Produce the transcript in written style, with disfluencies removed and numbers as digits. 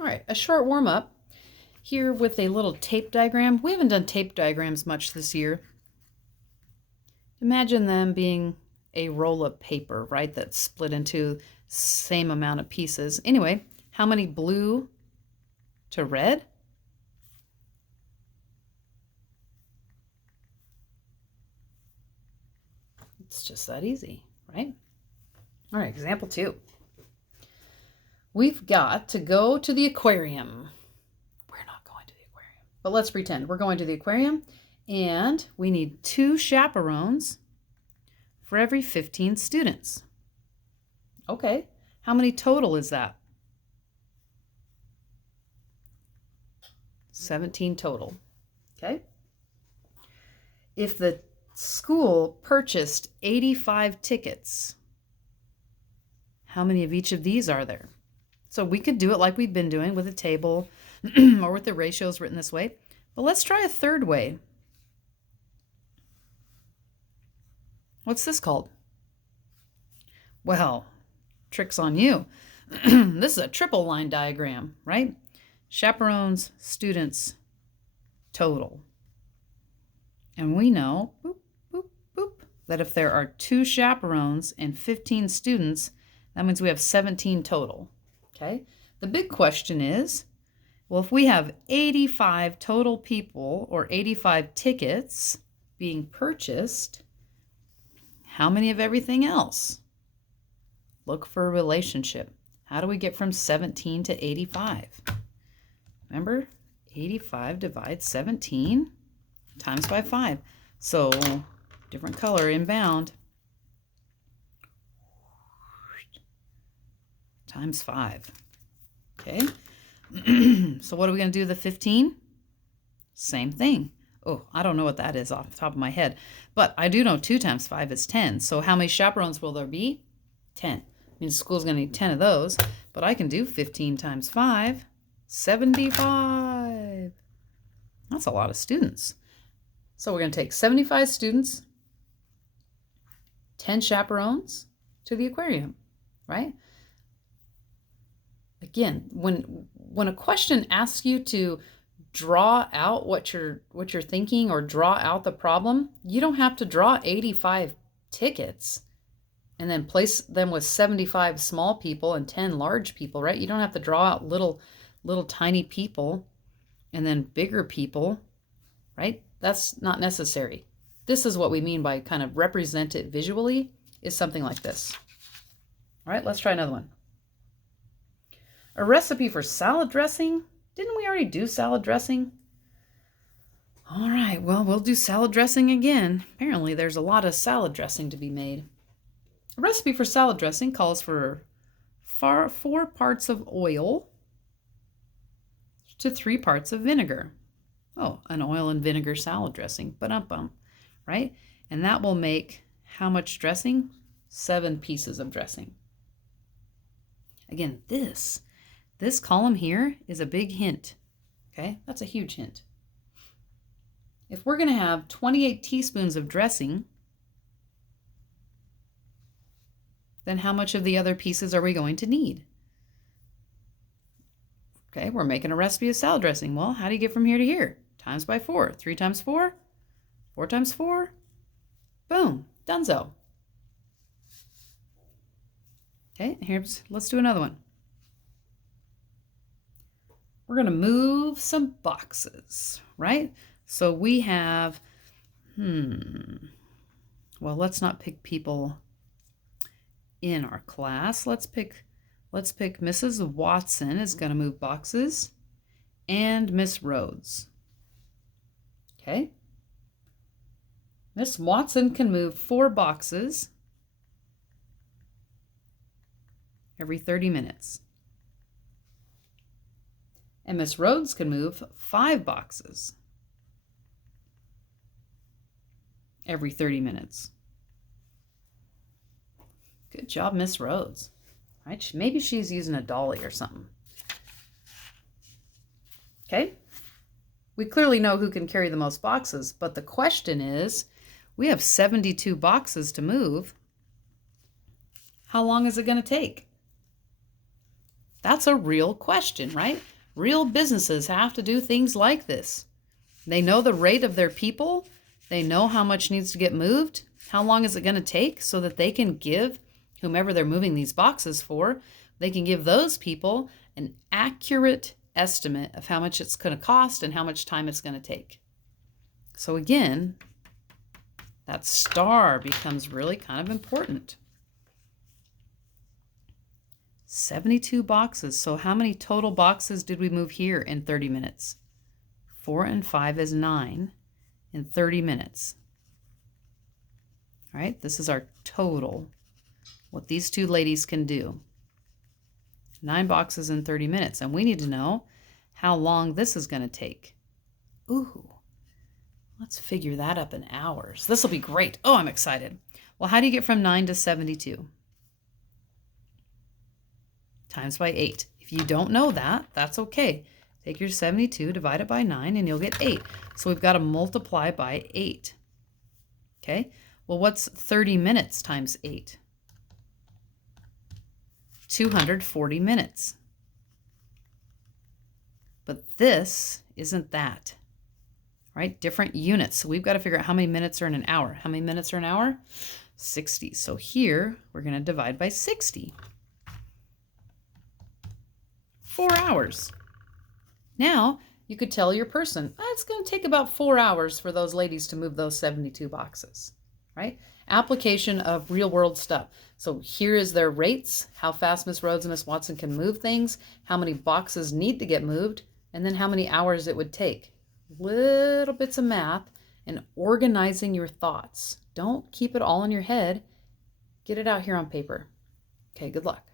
All right, a short warm-up here with a little tape diagram. We haven't done tape diagrams much this year. Imagine them being a roll of paper, right, that's split into same amount of pieces. Anyway, how many blue to red? It's just that easy, right? All right, example 2. We've got to go to the aquarium. We're not going to the aquarium, but let's pretend we're going to the aquarium, and we need 2 chaperones for every 15 students. Okay, how many total is that? 17 total. Okay. If the school purchased 85 tickets, how many of each of these are there? So we could do it like we've been doing with a table or with the ratios written this way. But let's try a third way. What's this called? Well, trick's on you. This is a triple line diagram, right? Chaperones, students, total. And we know, boop, boop, boop, that if there are 2 chaperones and 15 students, that means we have 17 total. Okay? The big question is, well, if we have 85 total people or 85 tickets being purchased, how many of everything else? Look for a relationship. How do we get from 17 to 85? Remember, 85 divides 17 times by 5. So, different color, inbound, times 5. Okay? So what are we going to do with the 15? Same thing. Oh, I don't know what that is off the top of my head. But I do know 2 times 5 is 10. So how many chaperones will there be? 10. I mean, the school's going to need 10 of those. But I can do 15 times 5. 75. That's a lot of students. So we're going to take 75 students, 10 chaperones to the aquarium, right? Again, when a question asks you to draw out what you're thinking or draw out the problem, you don't have to draw 85 tickets and then place them with 75 small people and 10 large people, right? You don't have to draw out little tiny people and then bigger people, right? That's not necessary. This is what we mean by kind of represent it visually, is something like this. All right, let's try another one. A recipe for salad dressing. Didn't we already do salad dressing? All right, well, we'll do salad dressing again. Apparently, there's a lot of salad dressing to be made. A recipe for salad dressing calls for 4 parts of oil to 3 parts of vinegar. Oh, an oil and vinegar salad dressing, ba-dum-bum, right? And that will make how much dressing? 7 pieces of dressing. Again, this column here is a big hint, okay? That's a huge hint. If we're going to have 28 teaspoons of dressing, then how much of the other pieces are we going to need? Okay, we're making a recipe of salad dressing. Well, how do you get from here to here? Times by 4. 3 times 4? 4 times 4? Boom, donezo. Okay, let's do another one. We're going to move some boxes, right? So we have, well, let's not pick people in our class. Let's pick Mrs. Watson is going to move boxes, and Miss Rhodes. Okay? Miss Watson can move 4 boxes every 30 minutes. And Miss Rhodes can move 5 boxes every 30 minutes. Good job, Miss Rhodes. Right? Maybe she's using a dolly or something. Okay? We clearly know who can carry the most boxes, but the question is, we have 72 boxes to move. How long is it going to take? That's a real question, right? Real businesses have to do things like this. They know the rate of their people. They know how much needs to get moved. How long is it going to take so that they can give whomever they're moving these boxes for, they can give those people an accurate estimate of how much it's going to cost and how much time it's going to take. So again, that star becomes really kind of important. 72 boxes. So how many total boxes did we move here in 30 minutes? 4 and 5 is 9 in 30 minutes. All right, this is our total, what these two ladies can do. 9 boxes in 30 minutes. And we need to know how long this is going to take. Ooh, let's figure that up in hours. This will be great. Oh, I'm excited. Well, how do you get from 9 to 72? Times by 8. If you don't know that, that's okay. Take your 72, divide it by 9, and you'll get 8. So we've got to multiply by 8. Okay? Well, what's 30 minutes times 8? 240 minutes. But this isn't that. Right? Different units. So we've got to figure out how many minutes are in an hour. How many minutes are an hour? 60. So here, we're going to divide by 60. 4 hours. Now, you could tell your person, it's going to take about 4 hours for those ladies to move those 72 boxes, right? Application of real world stuff. So here is their rates, how fast Miss Rhodes and Miss Watson can move things, how many boxes need to get moved, and then how many hours it would take. Little bits of math and organizing your thoughts. Don't keep it all in your head. Get it out here on paper. Okay, good luck.